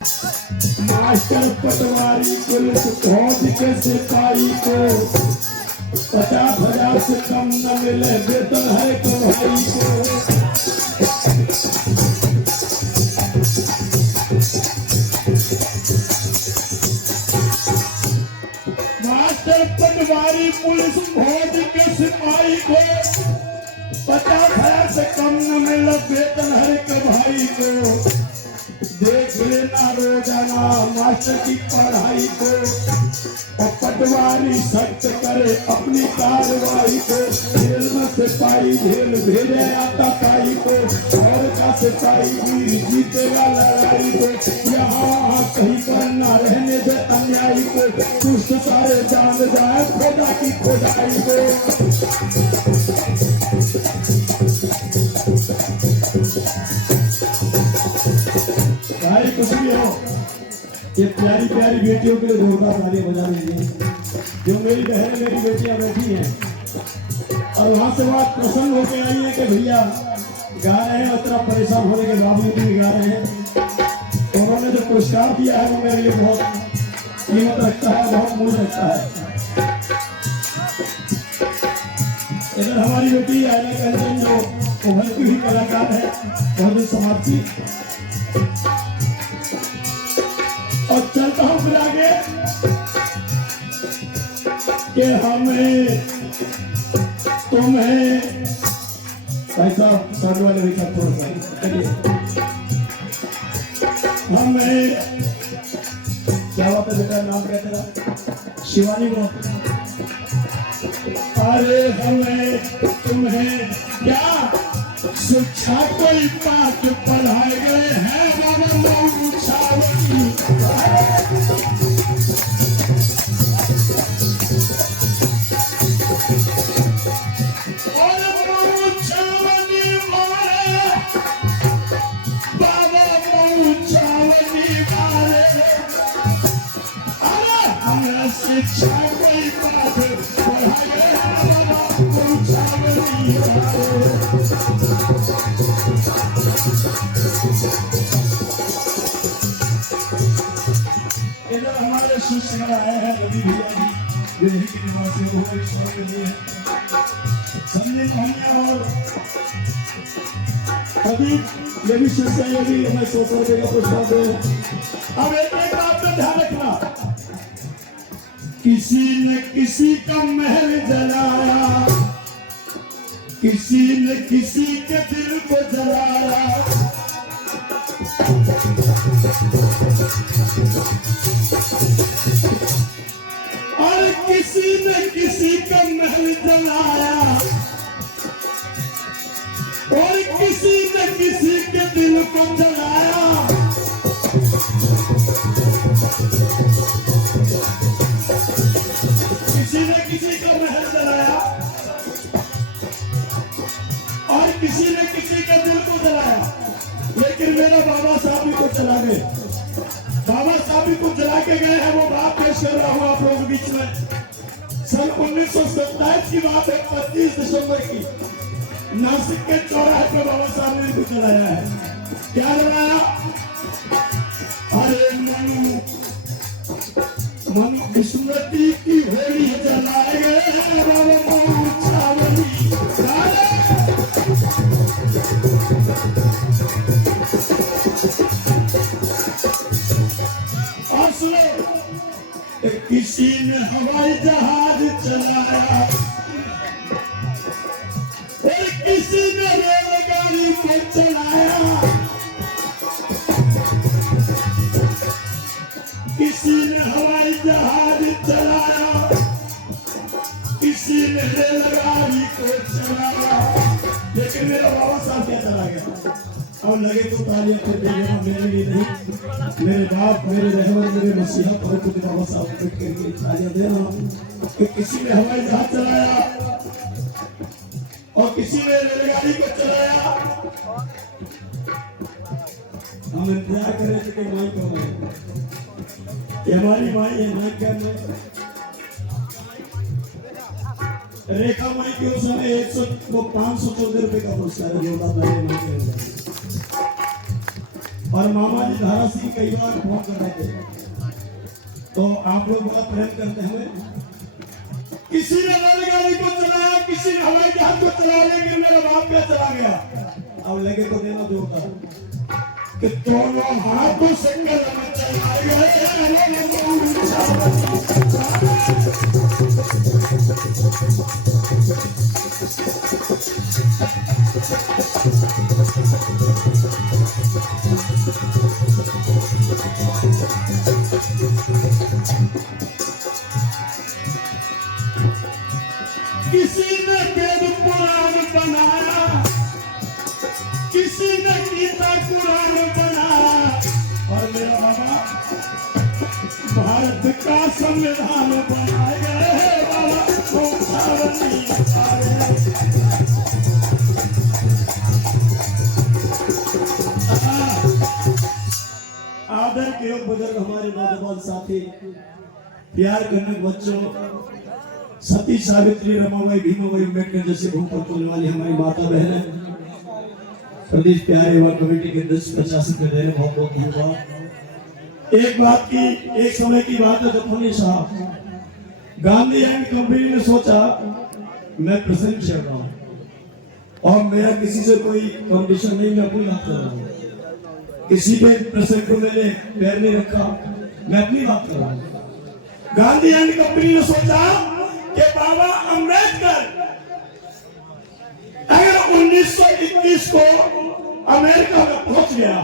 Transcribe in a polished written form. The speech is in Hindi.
मास्टर पटवारी पुलिस फौज के सिपाही को 50,000 से कम न मिले वेतन है कमाई को। मास्टर पटवारी पुलिस फौज के सिपाही को 50,000 से कम न मिले वेतन है कमाई को। देख लेना रोजाना मास्टर की पढ़ाई को और पटवारी सख्त करे अपनी कार्रवाई को। जेल में सिपाही जेल भेजे आता ताई को और का सिपाही वीर जीतेगा लड़ाई को। यहाँ वहाँ कहीं पर न रहने दे अन्यायी को। दुष्ट सारे जान जाए खोदा की खोदाई को। भाई कुछ भी हो, ये प्यारी प्यारी बेटियों के लिए जोरदार ताली बजा दीजिए। जो मेरी बहन मेरी बेटियां बैठी हैं और वहां से बात प्रसन्न होकर आई है कि भैया गा रहे हैं, उतना परेशान होने के बावजूद भी गा रहे हैं। उन्होंने जो पुरस्कार दिया है वो मेरे लिए बहुत कीमत रखता है, बहुत मूल्य रखता है। इधर हमारी बेटी आयना कंचन जो उभरती हुई कलाकार है, बहुत समाज की। और चलता हूं फिर आगे कि हमें तुम्हें ऐसा साधु वाले भी थोड़ा सा हमें क्या बात है बेटा, नाम क्या तेरा? शिवानी को। अरे हमें तुम्हें क्या शिक्षा कोई पाठ पढ़ाए गए हैं बाबा छावनी। और छावनी मारे बाबा छावनी मारे। अरे हमें शिक्षा कोई पाठ पढ़ाए गए हैं बाबा छावनी मारे। इधर हमारे शिष्य आए हैं रवि भैया जी, जो यही के निवासी हो के लिए संजय भैया। और अभी ये भी शिष्य है, ये भी हमें 100 रुपये का पुरस्कार दे। अब एक बात में ध्यान रखना, किसी ने किसी का महल जलाया, किसी ने किसी के दिल को जलाया। और किसी ने किसी का महल जलाया और किसी ने किसी के दिल को जलाया। किसी ने किसी का महल जलाया और किसी ने किसी के दिल को जलाया, लेकिन मेरे बाबा साहब भी को जला गए। बाबा साहब भी कुछ जला के गए हैं, वो बात पेश कर रहा हूँ आप लोगों के बीच में। सन 1927 की बात है, 25 दिसंबर की, नासिक के चौराहे पर बाबा साहब ने कुछ जलाया है। क्या जलाया? अरे मनु स्मृति की होली जलाए गए हैं बाबा छावनी। किसी ने हवाई जहाज चलाया और किसी ने रेलगाड़ी को चलाया। किसी ने हवाई जहाज चलाया, किसी ने रेलगाड़ी को चलाया, लेकिन मेरा बाबा साहब क्या चला गया? अब लगे तो तालियां कर देना, मेरे लिए नहीं, मेरे बाप, मेरे रहबर, मेरे मसीहा पर खुद बाबा साहब करके तालियां देना कि किसी ने हवाई जहाज चलाया और किसी ने रेलगाड़ी को चलाया। हम इंतजार कर रहे थे कि माई कब आए। हमारी माई है माई करने रेखा माई की उस समय 514 रुपए का पुरस्कार है। और मामा जी धारा सिंह कई बार फोन कर रहे थे, तो आप लोग बड़ा प्रेम करते हैं। किसी ने रेलगाड़ी को चलाया, किसी ने हवाई जहाज को चला, लेकिन मेरा बाप पे चला गया। अब लगे तो देना जोरदार कि दोनों हाथों से कदम चलाएगा। किसी ने वेद पुराण बनाया, किसी ने गीता कुरान बनाया, और मेरा बाबा भारत का संविधान बनाया है। बाबा आदर के योग बुजुर्ग, हमारे नौजवान साथी, प्यार करने बच्चों, सती सावित्री रमाबाई भीमाबाई अम्बेडकर जैसे भूख पर चलने वाली हमारी माता बहन, प्रदेश प्यारे युवा कमेटी के 10-50 रुपए दे रहे, बहुत बहुत धन्यवाद। एक बात की, एक समय की बात है, जब हमने साहब गांधी एंड कंपनी ने सोचा मैं प्रेजेंट चल रहा हूँ और मेरा किसी से कोई कंपटीशन नहीं, मैं अपनी बात कर रहा हूँ, किसी के प्रेजेंट को मैंने पैर नहीं रखा, मैं अपनी बात कर रहा हूँ। गांधी एंड कंपनी ने सोचा कि बाबा अम्बेडकर अगर 1921 को अमेरिका में पहुंच गया